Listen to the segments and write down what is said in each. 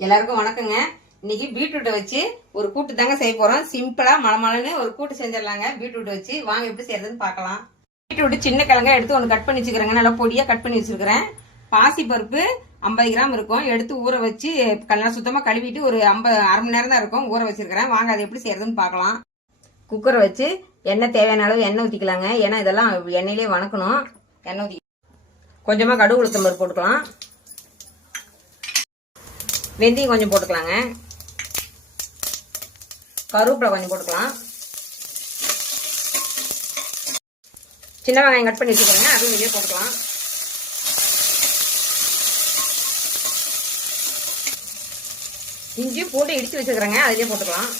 எல்லாருக்கும் வணக்கங்க. இன்னைக்கு பீட்ரூட்டை வச்சு ஒரு கூட்டு தாங்க செய்ய போறோம். சிம்பிளா மலமலன்னு ஒரு கூட்டு செஞ்சிடலாங்க. பீட்ரூட்டை வச்சு வாங்க எப்படி செய்யறதுன்னு பார்க்கலாம். பீட்ரூட் சின்ன கிழங்கா எடுத்து ஒன்று கட் பண்ணி வச்சுக்கிறேங்க. நல்லா பொடியா கட் பண்ணி வச்சிருக்கிறேன். பாசி பருப்பு ஐம்பது கிராம் இருக்கும். எடுத்து ஊற வச்சு நல்லா சுத்தமா கழுவிட்டு ஒரு ஐம்பது அரை மணி நேரம் தான் இருக்கும். ஊற வச்சிருக்கிறேன். வாங்க அதை எப்படி செய்யறதுன்னு பார்க்கலாம். குக்கரை வச்சு எண்ணெய் தேவையான அளவு எண்ணெய் ஊற்றிக்கலாங்க ஏன்னா இதெல்லாம் எண்ணெயிலே வணக்கணும். எண்ணெய் ஊற்றி கொஞ்சமாக கடுகு உளுத்தம் பருப்பு போட்டுக்கலாம். வெந்தயம் கொஞ்சம் போட்டுக்கலாங்க. கருவேப்பிலை கொஞ்சம் போட்டுக்கலாம். சின்ன வெங்காயம் கட் பண்ணி வச்சுக்கோங்க அதுவும் வெளியே போட்டுக்கலாம். இஞ்சியும் பூண்டு இடிச்சு வச்சுக்கிறேங்க அதிலே போட்டுக்கலாம்.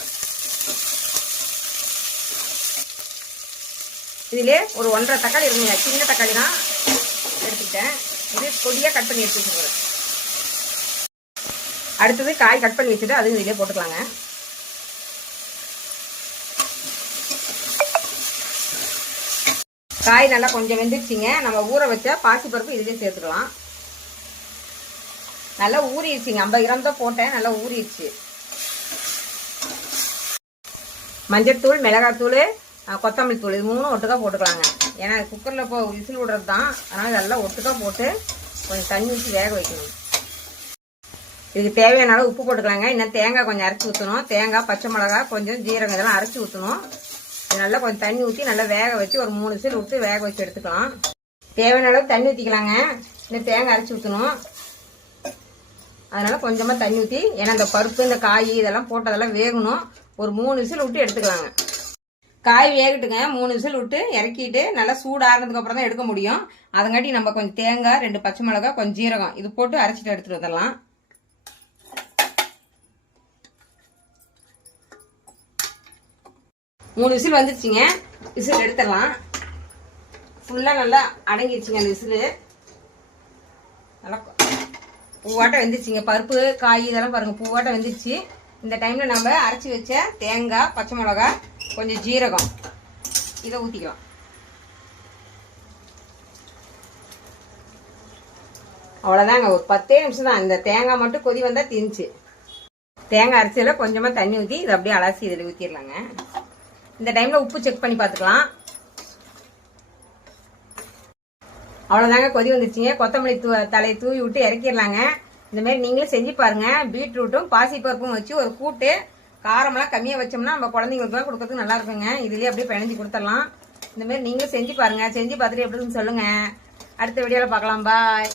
இதிலே ஒரு ஒன்றரை தக்காளி இருக்குங்க சின்ன தக்காளி தான் எடுத்துக்கிட்டேன். இது பொடியாக கட் பண்ணி எடுத்து வச்சுக்கிறேன் அடுத்தது காய் கட் பண்ணி வச்சுட்டு அதுவும் இதிலே போட்டுக்கலாங்க. காய் நல்லா கொஞ்சம் வெந்துருச்சுங்க. நம்ம ஊற வச்சா பாசிப்பருப்பு இதுலேயே சேர்த்துக்கலாம். நல்லா ஊறிடுச்சுங்க. ஐம்பது கிராம் தான் போட்டேன். நல்லா ஊறிடுச்சு. மஞ்சத்தூள் மிளகாத்தூள் கொத்தமல்லி தூள் இது மூணும் ஒட்டுக்கா போட்டுக்கலாங்க. ஏன்னா குக்கரில் இப்போ விசில் விடுறது தான் அதனால் இதெல்லாம் ஒட்டுக்கா போட்டு கொஞ்சம் தண்ணி ஊற்றி வேக வைக்கணும். இதுக்கு தேவையான அளவு உப்பு போட்டுக்கலாங்க. இன்னும் தேங்காய் கொஞ்சம் அரைச்சி ஊற்றணும் தேங்காய் பச்சை மிளகா கொஞ்சம் ஜீரகம் இதெல்லாம் அரைச்சி ஊற்றணும் இது நல்லா கொஞ்சம் தண்ணி ஊற்றி நல்லா வேக வச்சு ஒரு மூணு விசில் விட்டு வேக வச்சு எடுத்துக்கலாம். தேவையான அளவு தண்ணி ஊற்றிக்கலாங்க இன்னும் தேங்காய் அரைச்சி ஊற்றணும் அதனால் கொஞ்சமாக தண்ணி ஊற்றி ஏன்னா இந்த பருப்பு இந்த காய் இதெல்லாம் போட்டதெல்லாம் வேகணும். ஒரு மூணு விசில் விட்டு எடுத்துக்கலாங்க. காய் வேகட்டுங்க. மூணு விசில் விட்டு இறக்கிட்டு நல்லா சூடாகிறதுக்கு அப்புறம் தான் எடுக்க முடியும். அதங்காட்டி நம்ம கொஞ்சம் தேங்காய் ரெண்டு பச்சை மிளகாய் கொஞ்சம் ஜீரகம் இது போட்டு அரைச்சிட்டு எடுத்துகிட்டு வந்துடலாம். மூணு விசில் வந்துருச்சுங்க. விசில் எடுத்துடலாம். ஃபுல்லாக நல்லா அடங்கிருச்சுங்க அந்த விசில். நல்லா பூவாட்டம் வெந்துருச்சுங்க. பருப்பு காய் இதெல்லாம் பாருங்கள் பூவாட்டம் வெந்துருச்சு. இந்த டைமில் நம்ம அரைச்சி வச்ச தேங்காய் பச்சை மிளகாய் கொஞ்சம் ஜீரகம். இதை ஊற்றிக்கலாம் அவ்வளோதாங்க ஒரு பத்தே நிமிஷம் தான். இந்த தேங்காய் மட்டும் கொதி வந்தால் தின்ச்சு தேங்காய் அரைச்சியில் கொஞ்சமாக தண்ணி ஊற்றி இதை அப்படியே அலசி இதில் ஊற்றிடலாங்க இந்த டைமில் உப்பு செக் பண்ணி பார்த்துக்கலாம். அவ்வளோதாங்க கொதி வந்துருச்சுங்க. கொத்தமல்லி தூ தலையை தூவி விட்டு இறக்கிடலாங்க. இந்தமாரி நீங்களும் செஞ்சு பாருங்க. பீட்ரூட்டும் பாசிப்பருப்பும் வச்சு ஒரு கூட்டு காரமெல்லாம் கம்மியாக வச்சோம்னா நம்ம குழந்தைங்களுக்குலாம் கொடுக்கறதுக்கு நல்லா இருக்குங்க. இதுலேயே அப்படியே பிணைஞ்சு கொடுத்துடலாம். இந்தமாரி நீங்களும் செஞ்சு பாருங்க. செஞ்சு பார்த்துட்டு எப்படின்னு சொல்லுங்க. அடுத்த வீடியோவில் பார்க்கலாம். பாய்